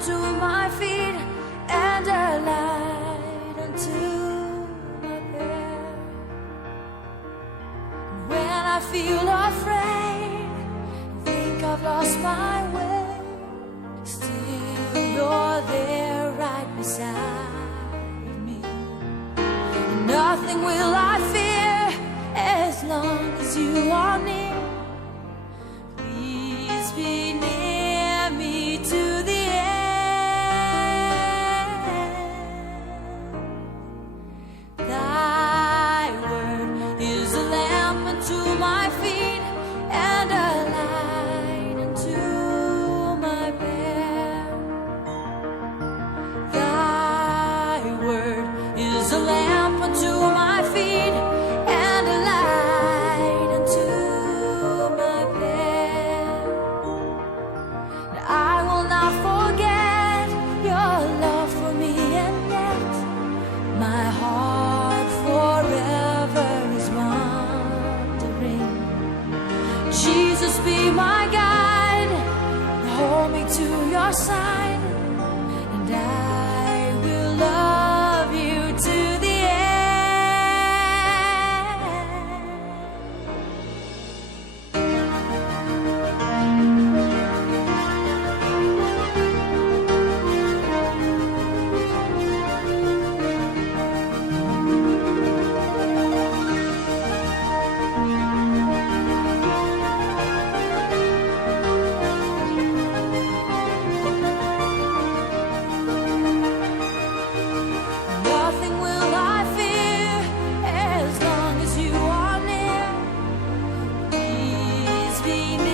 unto my feet and a light unto my path. When I feel afraid, think I've lost my way, still you're there right beside me. Nothing will I fear as long as you are near. Please be near me to the end. Thy word is a lamp unto my feet and a light unto my path. Thy word is a lamp unto my feet and a light unto my path. I will not forget your love for me, and yet my heart forever is wandering. Jesus, be my guide, hold me to your side, and I will love you to the Nothing will I fear as long as you are near. Please be near.